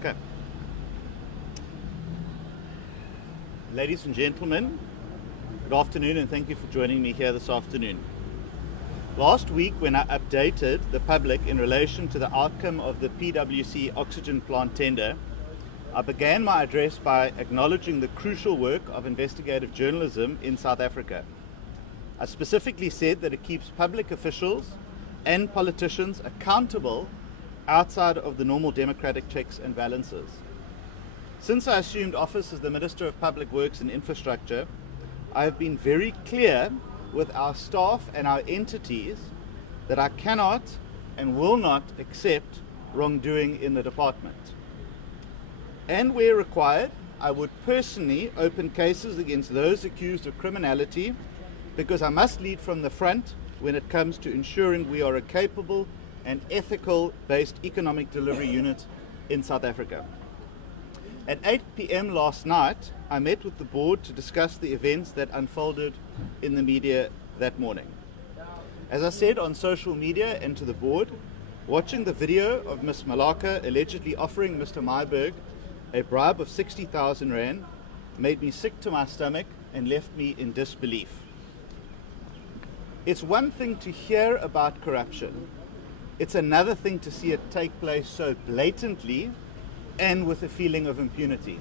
Okay. Ladies and gentlemen, good afternoon and thank you for joining me here this afternoon. Last week, when I updated the public in relation to the outcome of the PwC oxygen plant tender, I began my address by acknowledging the crucial work of investigative journalism in South Africa. I specifically said that it keeps public officials and politicians accountable outside of the normal democratic checks and balances. Since I assumed office as the Minister of Public Works and Infrastructure, I have been very clear with our staff and our entities that I cannot and will not accept wrongdoing in the department. And where required, I would personally open cases against those accused of criminality, because I must lead from the front when it comes to ensuring we are a capable and ethical-based economic delivery unit in South Africa. At 8 p.m. last night, I met with the board to discuss the events that unfolded in the media that morning. As I said on social media and to the board, watching the video of Ms. Malaka allegedly offering Mr. Myburgh a bribe of 60,000 rand made me sick to my stomach and left me in disbelief. It's one thing to hear about corruption. It's another thing to see it take place so blatantly and with a feeling of impunity.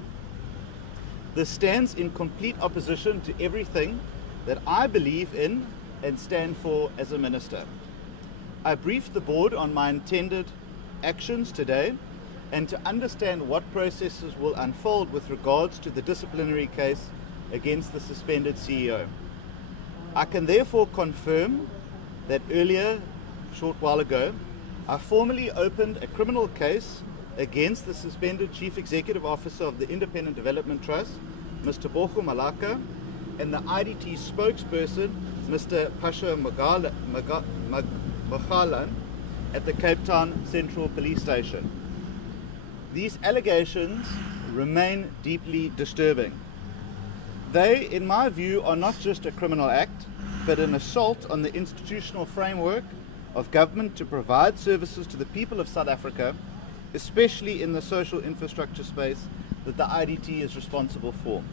This stands in complete opposition to everything that I believe in and stand for as a minister. I briefed the board on my intended actions today and to understand what processes will unfold with regards to the disciplinary case against the suspended CEO. I can therefore confirm that earlier, a short while ago, I formally opened a criminal case against the suspended Chief Executive Officer of the Independent Development Trust, Mr. Tebogo Malaka, and the IDT spokesperson, Mr. Pasha Magalan, at the Cape Town Central Police Station. These allegations remain deeply disturbing. They, in my view, are not just a criminal act, but an assault on the institutional framework of government to provide services to the people of South Africa, especially in the social infrastructure space that the IDT is responsible for.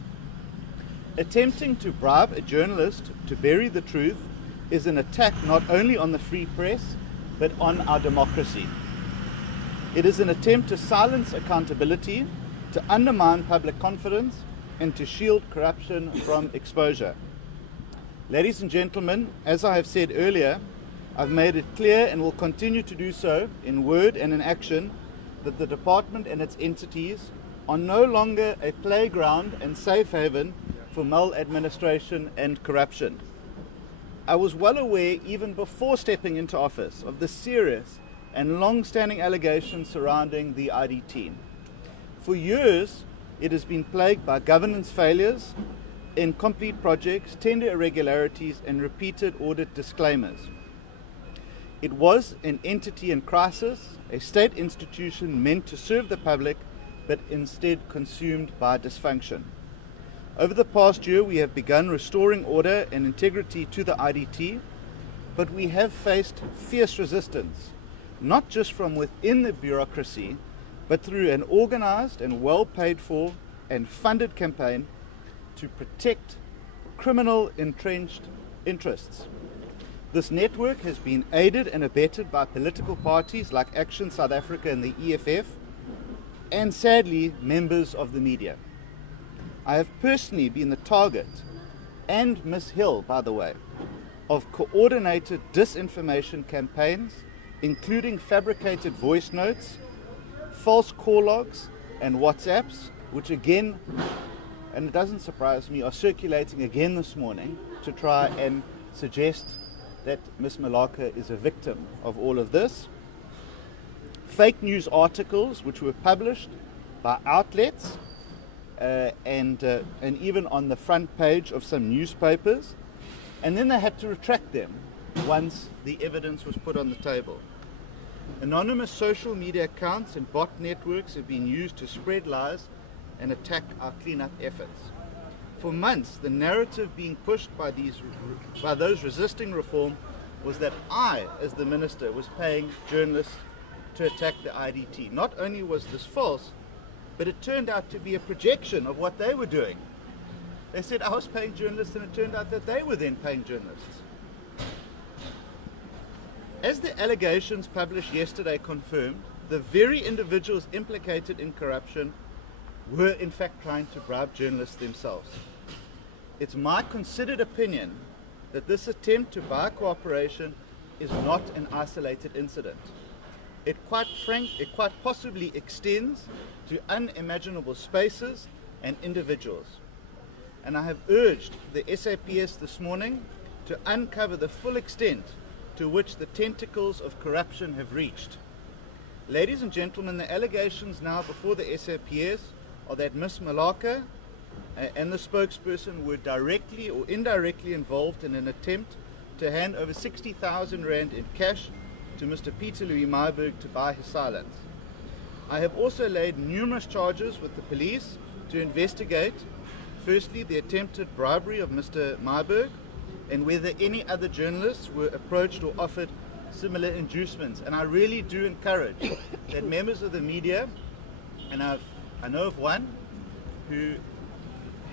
Attempting to bribe a journalist to bury the truth is an attack not only on the free press, but on our democracy. It is an attempt to silence accountability, to undermine public confidence, and to shield corruption from exposure. Ladies and gentlemen, as I have said earlier, I've made it clear and will continue to do so in word and in action that the department and its entities are no longer a playground and safe haven for maladministration and corruption. I was well aware, even before stepping into office, of the serious and long-standing allegations surrounding the IDT. For years, it has been plagued by governance failures, incomplete projects, tender irregularities, and repeated audit disclaimers. It was an entity in crisis, a state institution meant to serve the public, but instead consumed by dysfunction. Over the past year, we have begun restoring order and integrity to the IDT, but we have faced fierce resistance, not just from within the bureaucracy, but through an organized and well-paid for and funded campaign to protect criminal entrenched interests. This network has been aided and abetted by political parties like Action South Africa and the EFF, and sadly, members of the media. I have personally been the target, and Ms. Hill, by the way, of coordinated disinformation campaigns, including fabricated voice notes, false call logs, and WhatsApps, which again, and it doesn't surprise me, are circulating again this morning to try and suggest that Ms. Malaka is a victim of all of this. Fake news articles which were published by outlets and even on the front page of some newspapers, and then they had to retract them once the evidence was put on the table. Anonymous social media accounts and bot networks have been used to spread lies and attack our cleanup efforts. For months, the narrative being pushed by those resisting reform was that I, as the minister, was paying journalists to attack the IDT. Not only was this false, but it turned out to be a projection of what they were doing. They said I was paying journalists, and it turned out that they were then paying journalists. As the allegations published yesterday confirmed, the very individuals implicated in corruption were in fact trying to bribe journalists themselves. It's my considered opinion that this attempt to buy cooperation is not an isolated incident. It quite possibly extends to unimaginable spaces and individuals. And I have urged the SAPS this morning to uncover the full extent to which the tentacles of corruption have reached. Ladies and gentlemen, the allegations now before the SAPS are that Ms. Malaka and the spokesperson were directly or indirectly involved in an attempt to hand over 60,000 rand in cash to Mr. Pieter-Louis Myburgh to buy his silence. I have also laid numerous charges with the police to investigate, firstly, the attempted bribery of Mr. Myburgh, and whether any other journalists were approached or offered similar inducements. And I really do encourage that members of the media, and I know of one who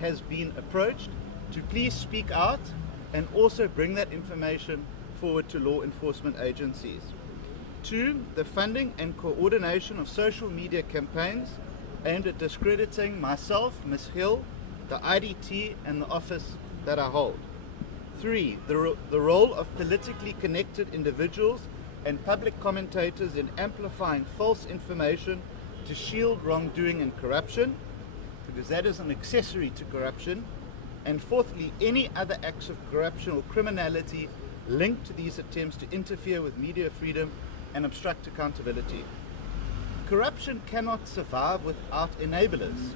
has been approached, to please speak out and also bring that information forward to law enforcement agencies. 2, the funding and coordination of social media campaigns aimed at discrediting myself, Ms. Hill, the IDT, and the office that I hold. 3, the role of politically connected individuals and public commentators in amplifying false information to shield wrongdoing and corruption, because that is an accessory to corruption. And 4thly, any other acts of corruption or criminality linked to these attempts to interfere with media freedom and obstruct accountability. Corruption cannot survive without enablers.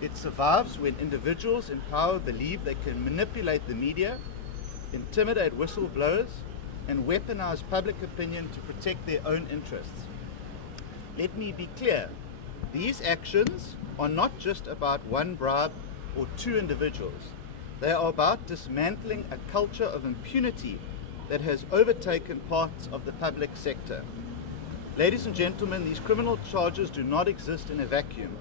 It survives when individuals in power believe they can manipulate the media, intimidate whistleblowers, and weaponize public opinion to protect their own interests. Let me be clear, these actions are not just about one bribe or 2 individuals. They are about dismantling a culture of impunity that has overtaken parts of the public sector. Ladies and gentlemen, these criminal charges do not exist in a vacuum.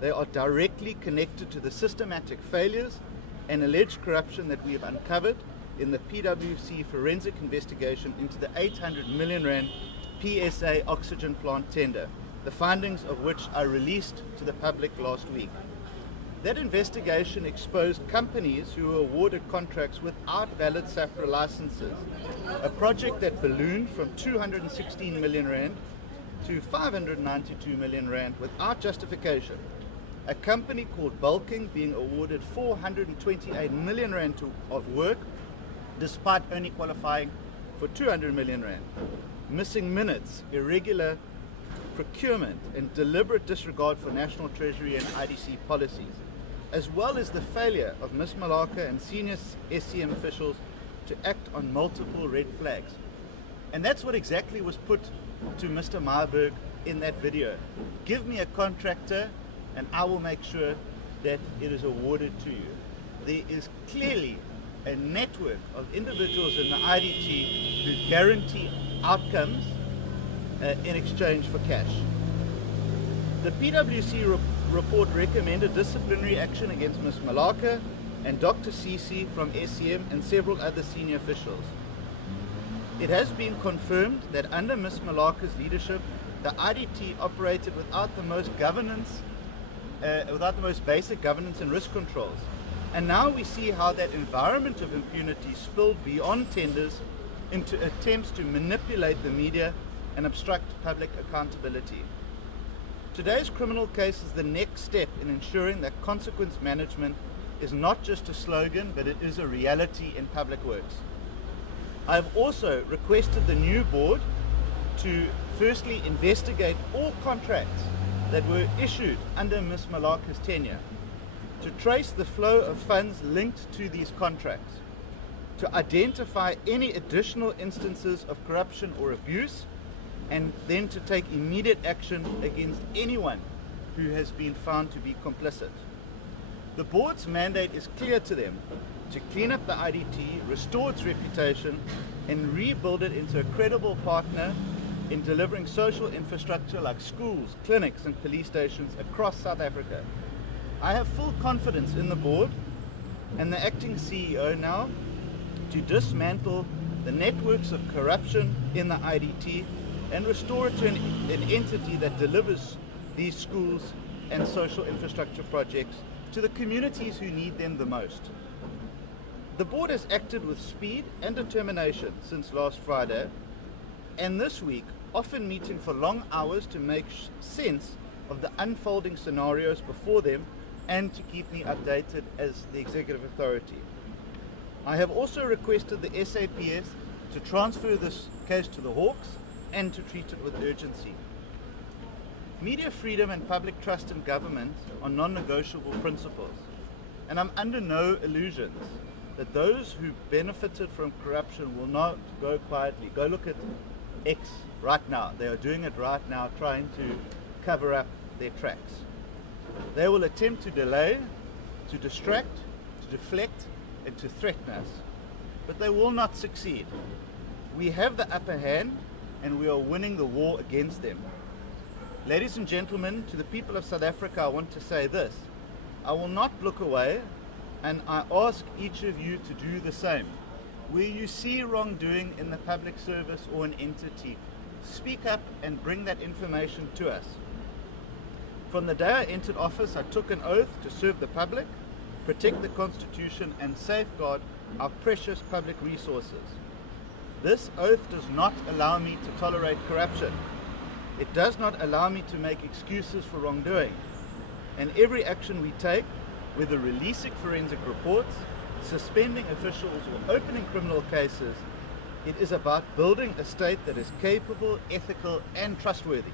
They are directly connected to the systematic failures and alleged corruption that we have uncovered in the PwC forensic investigation into the 800 million rand PSA oxygen plant tender, the findings of which I released to the public last week. That investigation exposed companies who were awarded contracts without valid SAPRA licenses, a project that ballooned from 216 million rand to 592 million rand without justification. A company called Bulking being awarded 428 million rand of work despite only qualifying for 200 million rand. Missing minutes, irregular procurement, and deliberate disregard for National Treasury and IDC policies, as well as the failure of Ms. Malaka and senior SCM officials to act on multiple red flags. And that's what exactly was put to Mr. Myburgh in that video. Give me a contractor and I will make sure that it is awarded to you. There is clearly a network of individuals in the IDT who guarantee outcomes in exchange for cash. The PwC report recommended disciplinary action against Ms. Malaka and Dr. Cece from SCM and several other senior officials. It has been confirmed that under Ms. Malaka's leadership, the IDT operated without the most basic governance and risk controls. And now we see how that environment of impunity spilled beyond tenders into attempts to manipulate the media and obstruct public accountability. Today's criminal case is the next step in ensuring that consequence management is not just a slogan, but it is a reality in Public Works. I have also requested the new board to firstly investigate all contracts that were issued under Ms. Malaka's tenure, to trace the flow of funds linked to these contracts, to identify any additional instances of corruption or abuse, and then to take immediate action against anyone who has been found to be complicit. The board's mandate is clear to them: to clean up the IDT, restore its reputation, and rebuild it into a credible partner in delivering social infrastructure like schools, clinics and police stations across South Africa. I have full confidence in the board and the acting CEO now to dismantle the networks of corruption in the IDT and restore it to an entity that delivers these schools and social infrastructure projects to the communities who need them the most. The board has acted with speed and determination since last Friday, and this week often meeting for long hours to make sense of the unfolding scenarios before them and to keep me updated as the executive authority. I have also requested the SAPS to transfer this case to the Hawks and to treat it with urgency. Media freedom and public trust in government are non-negotiable principles, and I'm under no illusions that those who benefited from corruption will not go quietly. Go look at X right now. They are doing it right now, trying to cover up their tracks. They will attempt to delay, to distract, to deflect, and to threaten us, but they will not succeed. We have the upper hand, and we are winning the war against them. Ladies and gentlemen, to the people of South Africa, I want to say this. I will not look away, and I ask each of you to do the same. Where you see wrongdoing in the public service or an entity, speak up and bring that information to us. From the day I entered office, I took an oath to serve the public, protect the Constitution, and safeguard our precious public resources. This oath does not allow me to tolerate corruption. It does not allow me to make excuses for wrongdoing. And every action we take, whether releasing forensic reports, suspending officials, or opening criminal cases, it is about building a state that is capable, ethical, and trustworthy.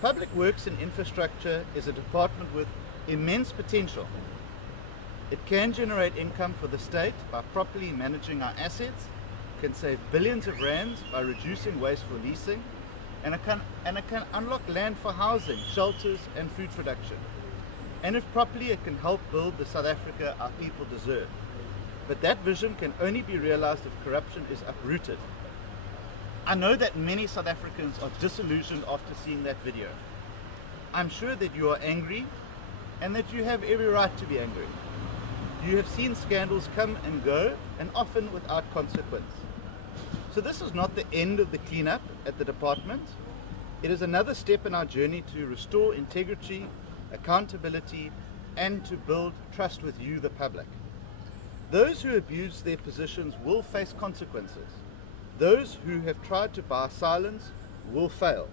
Public Works and Infrastructure is a department with immense potential. It can generate income for the state by properly managing our assets, can save billions of rands by reducing wasteful leasing, and it can unlock land for housing, shelters, and food production. And if properly, it can help build the South Africa our people deserve. But that vision can only be realized if corruption is uprooted. I know that many South Africans are disillusioned after seeing that video. I'm sure that you are angry and that you have every right to be angry. You have seen scandals come and go, and often without consequence. So this is not the end of the cleanup at the department. It is another step in our journey to restore integrity, accountability, and to build trust with you, the public. Those who abuse their positions will face consequences. Those who have tried to buy silence will fail.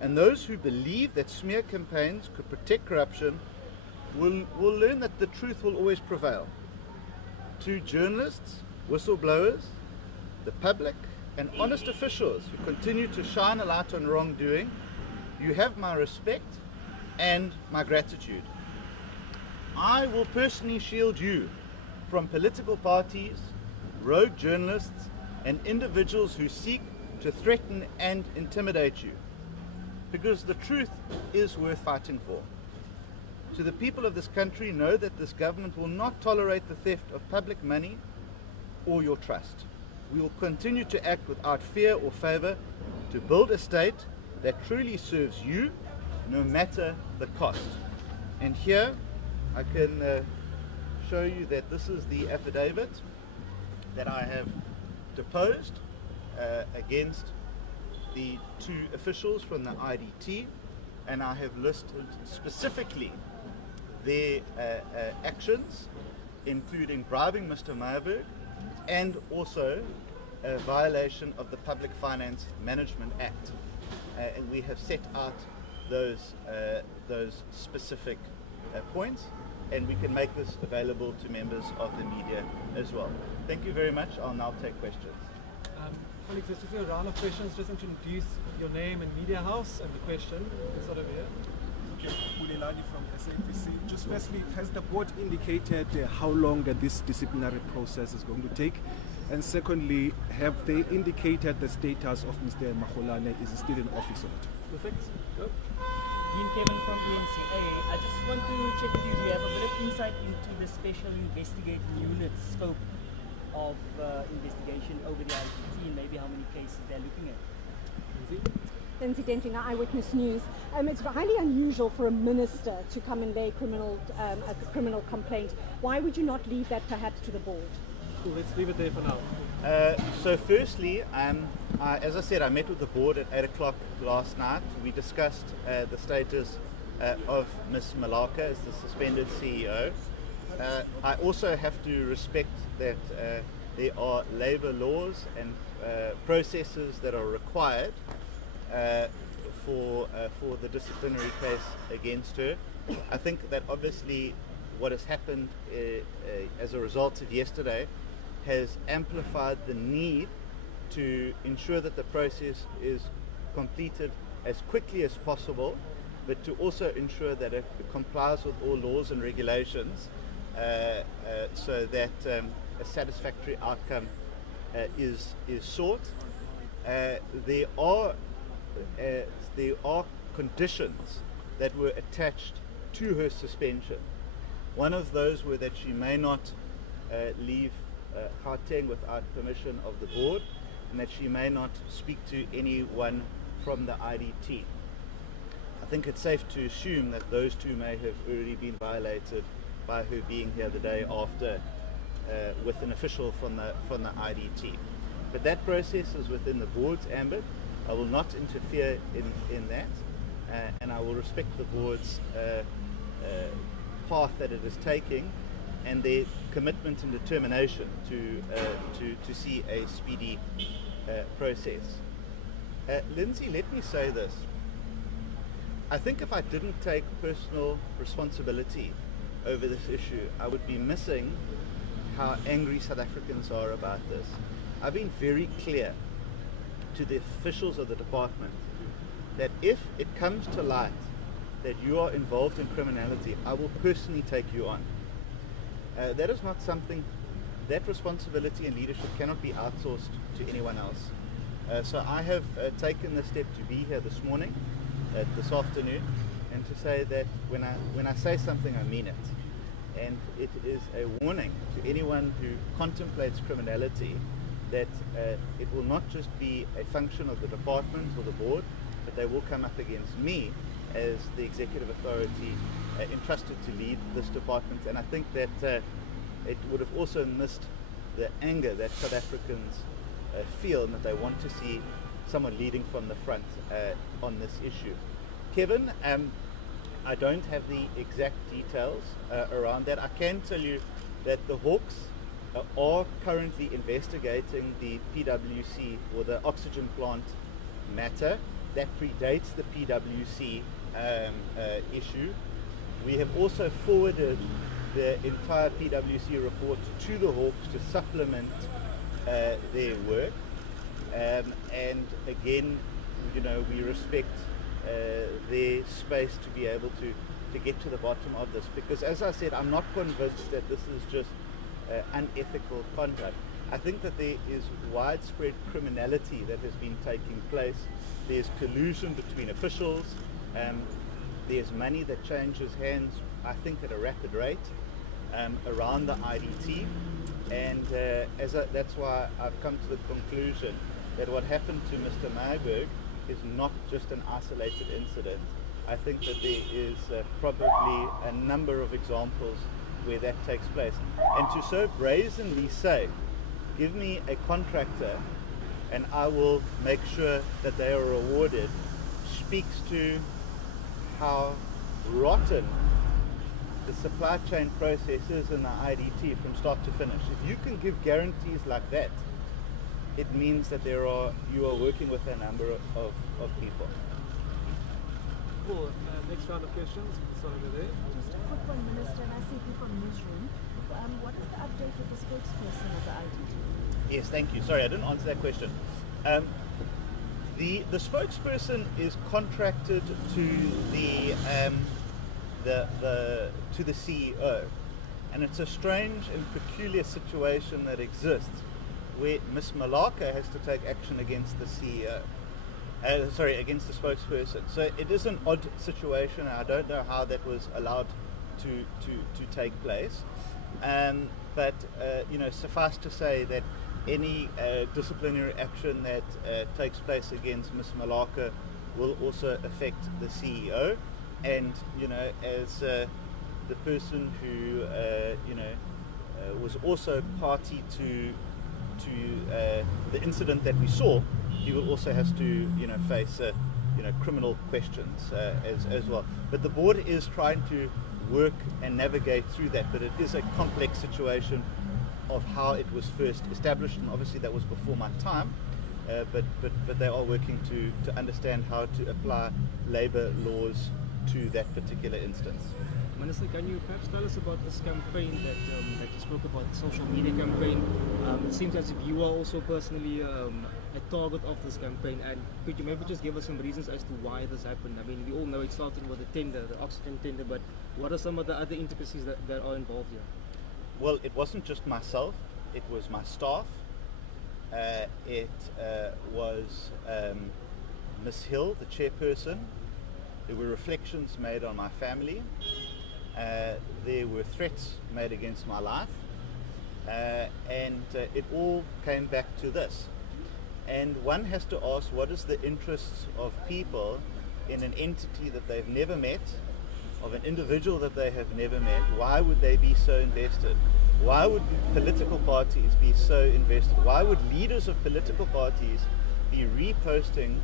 And those who believe that smear campaigns could protect corruption will learn that the truth will always prevail. To journalists, whistleblowers, the public, and honest officials who continue to shine a light on wrongdoing, you have my respect and my gratitude. I will personally shield you from political parties, rogue journalists, and individuals who seek to threaten and intimidate you, because the truth is worth fighting for. To the people of this country, know that this government will not tolerate the theft of public money or your trust. We will continue to act without fear or favor to build a state that truly serves you, no matter the cost. And here I can show you that this is the affidavit that I have deposed against the two officials from the IDT, and I have listed specifically their actions, including bribing Mr. Myburgh and also a violation of the Public Finance Management Act. And we have set out those specific points, and we can make this available to members of the media as well. Thank you very much. I'll now take questions. Colleagues, let's just do a round of questions. Just introduce your name and media house and the question. It's over here. Okay, Ulelani from SABC. Just firstly, has the board indicated how long this disciplinary process is going to take? And secondly, have they indicated the status of Mr. Magolane? Is he still in office or not? Perfect. Go. Dean Kevin from ENCA. I just want to check with you, do you have a bit of insight into the Special Investigating Unit scope of investigation over the IDT, and maybe how many cases they're looking at? Lindsay. Lindsay Denting, Eyewitness News. It's highly unusual for a minister to come and lay a criminal complaint. Why would you not leave that perhaps to the board? Cool, let's leave it there for now. So firstly, as I said, I met with the board at 8 o'clock last night. We discussed the status of Ms. Malaka as the suspended CEO. I also have to respect that there are labour laws and processes that are required for the disciplinary case against her. I think that obviously what has happened as a result of yesterday has amplified the need to ensure that the process is completed as quickly as possible, but to also ensure that it complies with all laws and regulations so that a satisfactory outcome is sought. There are conditions that were attached to her suspension. One of those were that she may not leave Gauteng without permission of the board, and that she may not speak to anyone from the IDT. I think it's safe to assume that those two may have already been violated by her being here the day after with an official from the IDT. But that process is within the board's ambit. I will not interfere in that, and I will respect the board's path that it is taking and their commitment and determination to see a speedy process. Lindsay, let me say this. I think if I didn't take personal responsibility over this issue, I would be missing how angry South Africans are about this. I've been very clear to the officials of the department that if it comes to light that you are involved in criminality, I will personally take you on. That is not something, that responsibility and leadership cannot be outsourced to anyone else. So I have taken the step to be here this morning, this afternoon, and to say that when I say something, I mean it. And it is a warning to anyone who contemplates criminality that it will not just be a function of the department or the board, but they will come up against me as the executive authority entrusted to lead this department. And I think that it would have also missed the anger that South Africans feel, and that they want to see someone leading from the front on this issue. Kevin, I don't have the exact details around that. I can tell you that the Hawks are currently investigating the PwC, or the oxygen plant matter. That predates the PwC issue. We have also forwarded the entire PwC report to the Hawks to supplement their work. And again, you know, we respect their space to be able to get to the bottom of this, because as I said, I'm not convinced that this is just unethical conduct. I think that there is widespread criminality that has been taking place. There's collusion between officials. There's money that changes hands, I think, at a rapid rate around the IDT. And that's why I've come to the conclusion that what happened to Mr. Myburgh is not just an isolated incident. I think that there is probably a number of examples where that takes place. And to so brazenly say, give me a contractor and I will make sure that they are rewarded, speaks to how rotten the supply chain process is in the IDT from start to finish. If you can give guarantees like that, it means that you are working with a number of people. Cool. Next round of questions. Start over there. Just a quick one, Minister, and I see you from Newsroom. What is the update with the spokesperson of the IDT? Yes, thank you. Sorry, I didn't answer that question. The spokesperson is contracted to the CEO, and it's a strange and peculiar situation that exists where Ms. Malaka has to take action against the CEO. Against the spokesperson. So it is an odd situation. I don't know how that was allowed to take place. But suffice to say that any disciplinary action that takes place against Ms. Malaka will also affect the CEO. And, you know, as the person who, was also party to the incident that we saw, he will also has to, you know, face, criminal questions as well. But the board is trying to work and navigate through that, but it is a complex situation of how it was first established, and obviously that was before my time, but they are working to understand how to apply labour laws to that particular instance. Minister, can you perhaps tell us about this campaign that you spoke about, the social media campaign? It seems as if you are also personally a target of this campaign, and could you maybe just give us some reasons as to why this happened? I mean, we all know it started with the tender, the oxygen tender, but what are some of the other intricacies that are involved here? Well, it wasn't just myself, it was my staff, it was Ms. Hill, the chairperson. There were reflections made on my family. There were threats made against my life, and it all came back to this. And one has to ask, what is the interests of people in an entity that they've never met, of an individual that they have never met? Why would they be so invested? Why would political parties be so invested? Why would leaders of political parties be reposting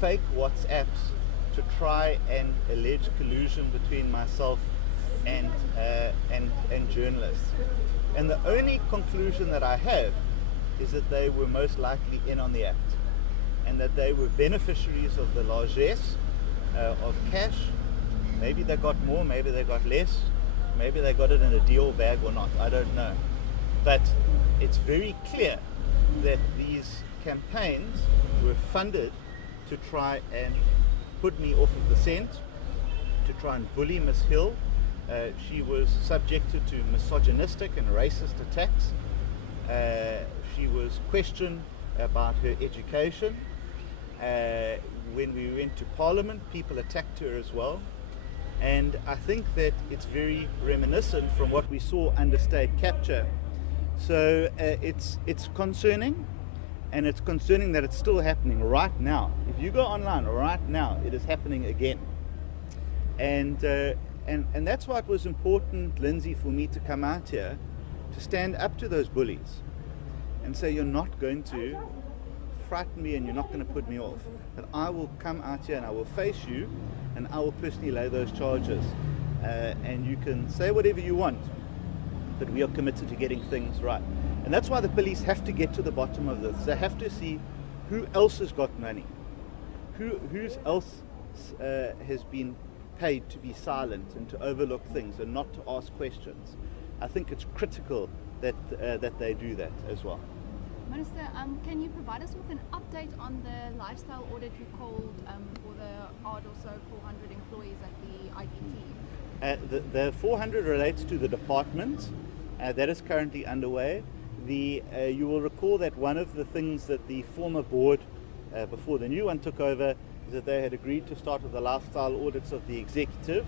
fake WhatsApps to try and allege collusion between myself and journalists? And the only conclusion that I have is that they were most likely in on the act, and that they were beneficiaries of the largesse of cash. Maybe they got more, maybe they got less, maybe they got it in a deal bag or not, I don't know. But it's very clear that these campaigns were funded to try and put me off of the scent, to try and bully Ms. Hill. She was subjected to misogynistic and racist attacks. She was questioned about her education. When we went to Parliament, people attacked her as well. And I think that it's very reminiscent from what we saw under state capture. So it's concerning, and it's concerning that it's still happening right now. If you go online right now, it is happening again. And that's why it was important, Lindsay, for me to come out here to stand up to those bullies and say, you're not going to frighten me and you're not going to put me off. That I will come out here and I will face you and I will personally lay those charges. And you can say whatever you want, but we are committed to getting things right. And that's why the police have to get to the bottom of this. They have to see who else has got money, who else has been paid to be silent and to overlook things and not to ask questions. I think it's critical that they do that as well. Minister, can you provide us with an update on the lifestyle audit you called for the odd or so 400 employees at the IDT? The 400 relates to the department. That is currently underway. You will recall that one of the things that the former board, before the new one took over, is that they had agreed to start with the lifestyle audits of the executive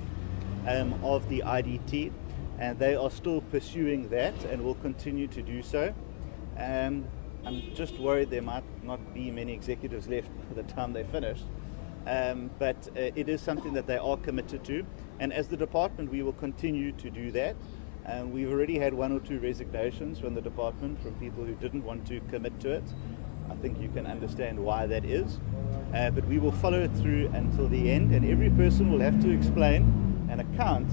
of the IDT, and they are still pursuing that and will continue to do so. I'm just worried there might not be many executives left by the time they finish, but it is something that they are committed to, and as the department we will continue to do that. We've already had 1 or 2 resignations from the department from people who didn't want to commit to it. I think you can understand why that is, but we will follow it through until the end, and every person will have to explain and account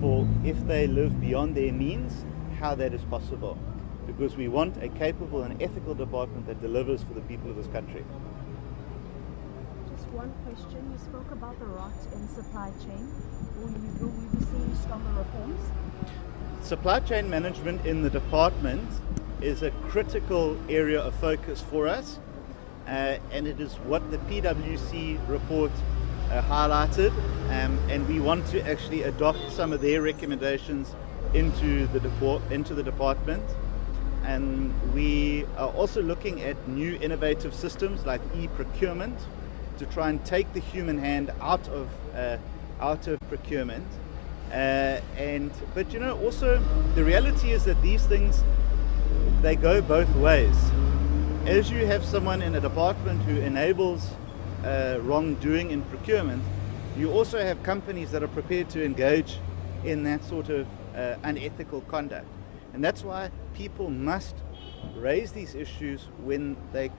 for, if they live beyond their means, how that is possible, because we want a capable and ethical department that delivers for the people of this country. Just one question. You spoke about the rot in supply chain. Will we be seeing stronger reforms? Supply chain management in the department is a critical area of focus for us, and it is what the PwC report highlighted, and we want to actually adopt some of their recommendations into the department. And we are also looking at new innovative systems like e-procurement to try and take the human hand out of procurement. But also the reality is that these things they go both ways. As you have someone in a department who enables wrongdoing in procurement, you also have companies that are prepared to engage in that sort of unethical conduct. And that's why people must raise these issues when they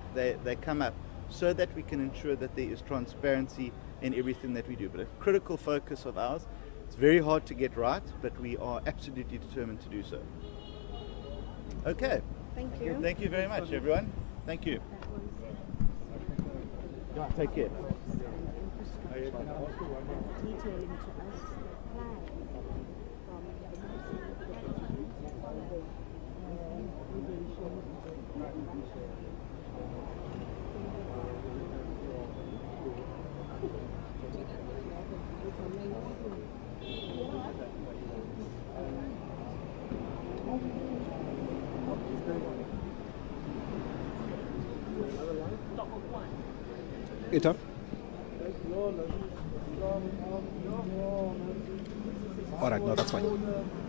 come up, so that we can ensure that there is transparency in everything that we do. But a critical focus of ours. It's very hard to get right, but we are absolutely determined to do so. Okay. Thank you. Thank you very much, everyone. Thank you. Take care. Detailing to us the plan Ita? All right, no, that's fine.